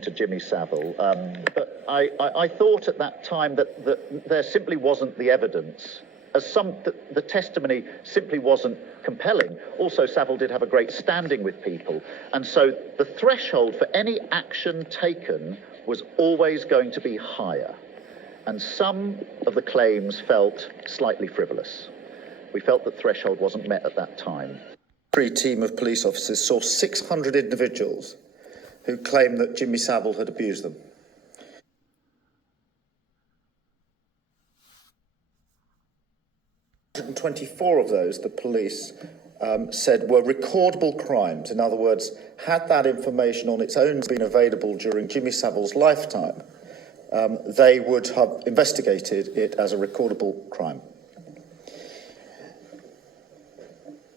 to Jimmy Savile, but I thought at that time that there simply wasn't the evidence, the testimony simply wasn't compelling. Also, Savile did have a great standing with people, and so the threshold for any action taken was always going to be higher, and some of the claims felt slightly frivolous. We felt the threshold wasn't met at that time. A team of police officers saw 600 individuals who claimed that Jimmy Savile had abused them. And 24 of those, the police said, were recordable crimes. In other words, had that information on its own been available during Jimmy Savile's lifetime, they would have investigated it as a recordable crime.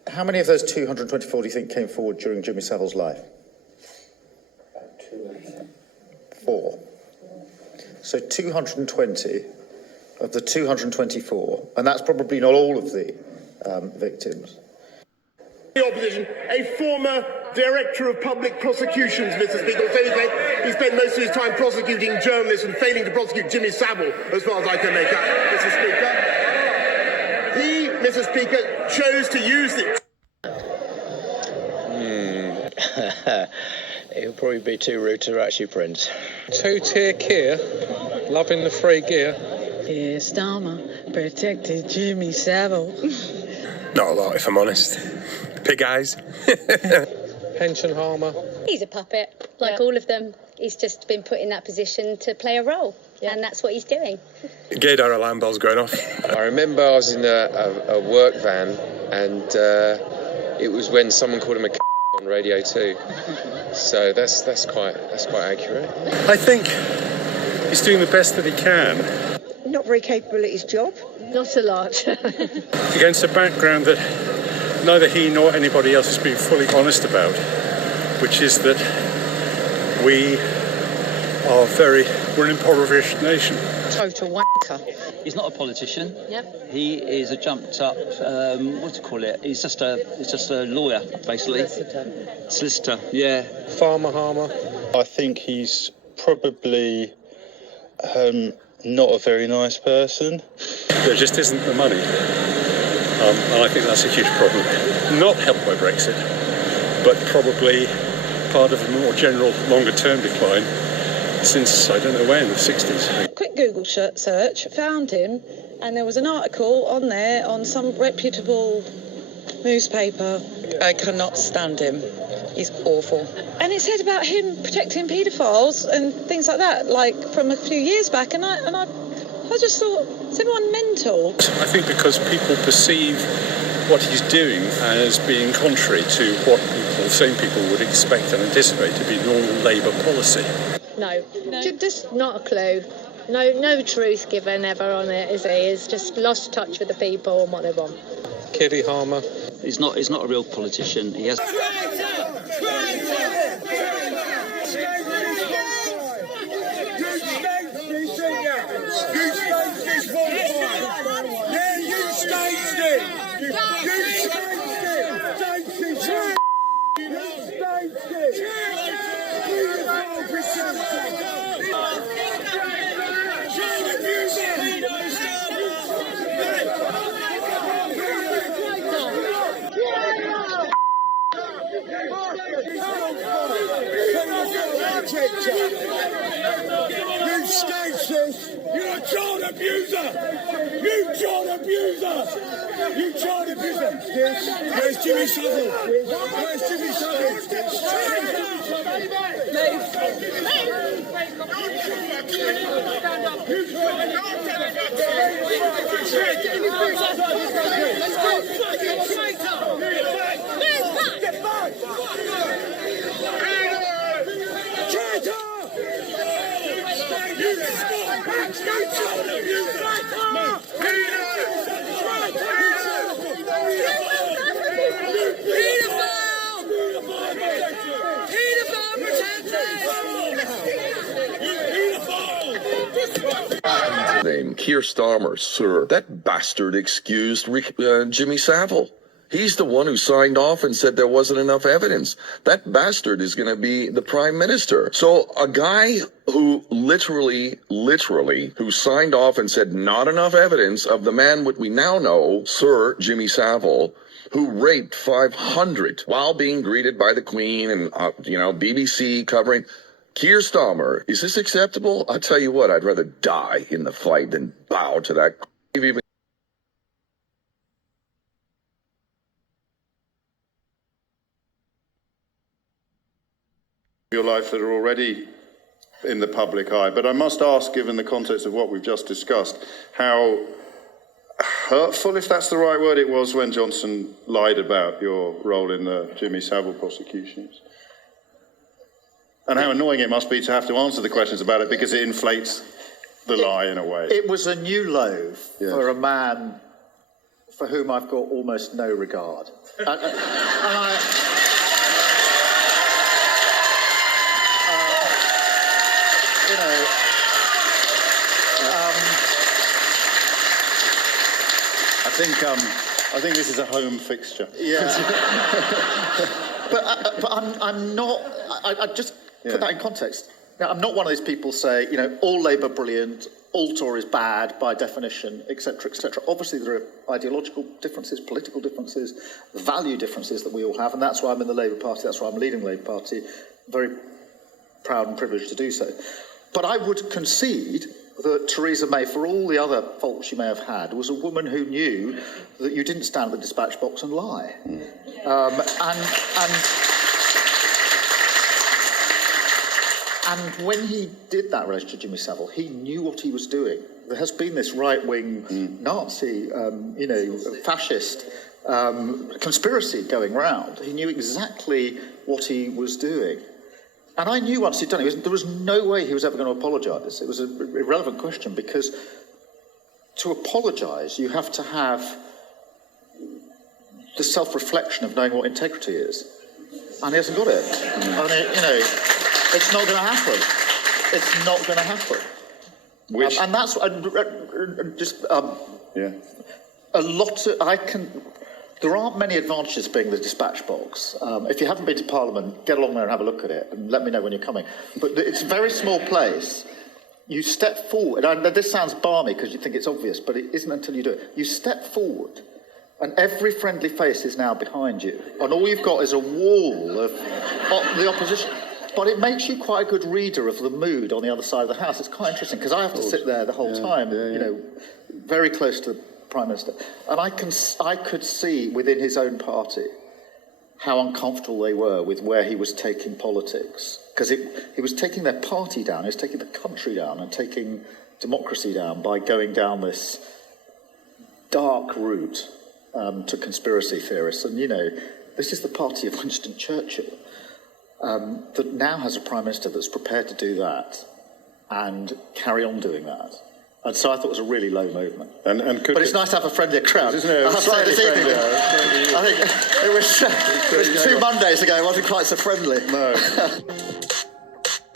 How many of those 224 do you think came forward during Jimmy Savile's life? 4. So 220 of the 224, and that's probably not all of the victims. The opposition, a former director of public prosecutions, Mr. Speaker, he spent most of his time prosecuting journalists and failing to prosecute Jimmy Savile, as far as I can make out, Mr. Speaker. He, Mr. Speaker, chose to use it. It would probably be too rude to actually print. Two-tier Kia, loving the free gear. Yeah, Starmer protected Jimmy Savile. Not a lot, if I'm honest. Pig eyes. Pension harmer. He's a puppet, like all of them. He's just been put in that position to play a role, and that's what he's doing. Gaydar alarm bells going off. I remember I was in a work van, and it was when someone called him a on Radio 2. So that's quite accurate. I think he's doing the best that he can. Not very capable at his job. Not a lot. Against a background that neither he nor anybody else has been fully honest about, which is that we're an impoverished nation. Total wanker. He's not a politician. Yep. He is a jumped up, what do you call it? He's just a lawyer, basically. Solicitor. Yeah. Farmer harmer. I think he's probably not a very nice person. There just isn't the money. And I think that's a huge problem. Not helped by Brexit, but probably part of a more general, longer-term decline since, I don't know when, the 60s. Quick Google search, found him, and there was an article on there on some reputable newspaper. I cannot stand him. He's awful. And it said about him protecting paedophiles and things like that, like from a few years back, and I just thought, is everyone mental? I think because people perceive what he's doing as being contrary to what same people would expect and anticipate to be normal Labour policy. No. Just not a clue. No truth given ever on it, is he? He's just lost touch with the people and what they want. Kiddie harmer. He's not a real politician. He has. You statist! You're a child abuser! You child abuser! You child abuser! Where's Jimmy Savile? Where's Jimmy Savile? Name Keir Starmer, sir. That bastard excused Jimmy Savile. He's the one who signed off and said there wasn't enough evidence. That bastard is going to be the prime minister. So a guy who literally, who signed off and said not enough evidence of the man what we now know, Sir Jimmy Savile, who raped 500 while being greeted by the Queen and, BBC covering. Keir Starmer, is this acceptable? I'll tell you what, I'd rather die in the fight than bow to that. Your life that are already in the public eye. But I must ask, given the context of what we've just discussed, how hurtful, if that's the right word, it was when Johnson lied about your role in the Jimmy Savile prosecutions. And how annoying it must be to have to answer the questions about it because it inflates the lie in a way. It was a new low for a man for whom I've got almost no regard. I think this is a home fixture. Yeah. but I'm not. I just put that in context. Now, I'm not one of these people say, all Labour brilliant, all Tories bad by definition, etc., etc. Obviously, there are ideological differences, political differences, value differences that we all have, and that's why I'm in the Labour Party. That's why I'm leading the Labour Party. Very proud and privileged to do so. But I would concede that Theresa May, for all the other faults she may have had, was a woman who knew that you didn't stand at the dispatch box and lie. And when he did that in relation to Jimmy Savile, he knew what he was doing. There has been this right-wing Nazi, fascist conspiracy going round. He knew exactly what he was doing. And I knew once he'd done it, there was no way he was ever going to apologise. It was an irrelevant question because to apologise, you have to have the self-reflection of knowing what integrity is. And he hasn't got it. It's not going to happen. It's not going to happen. And that's a lot of, there aren't many advantages being the dispatch box. If you haven't been to Parliament, get along there and have a look at it and let me know when you're coming. But it's a very small place. You step forward, and this sounds balmy because you think it's obvious, but it isn't until you do it. You step forward, and every friendly face is now behind you, and all you've got is a wall of the opposition. But it makes you quite a good reader of the mood on the other side of the House. It's quite interesting because I have to sit there the whole time, very close to the Prime Minister. And I could see within his own party how uncomfortable they were with where he was taking politics. Because he was taking their party down, he was taking the country down and taking democracy down by going down this dark route to conspiracy theorists. And, this is the party of Winston Churchill that now has a Prime Minister that's prepared to do that and carry on doing that. And so I thought it was a really low moment. But it's nice to have a friendlier crowd. Isn't it? I have to say this evening, I think it was 2 Mondays ago, it wasn't quite so friendly. No.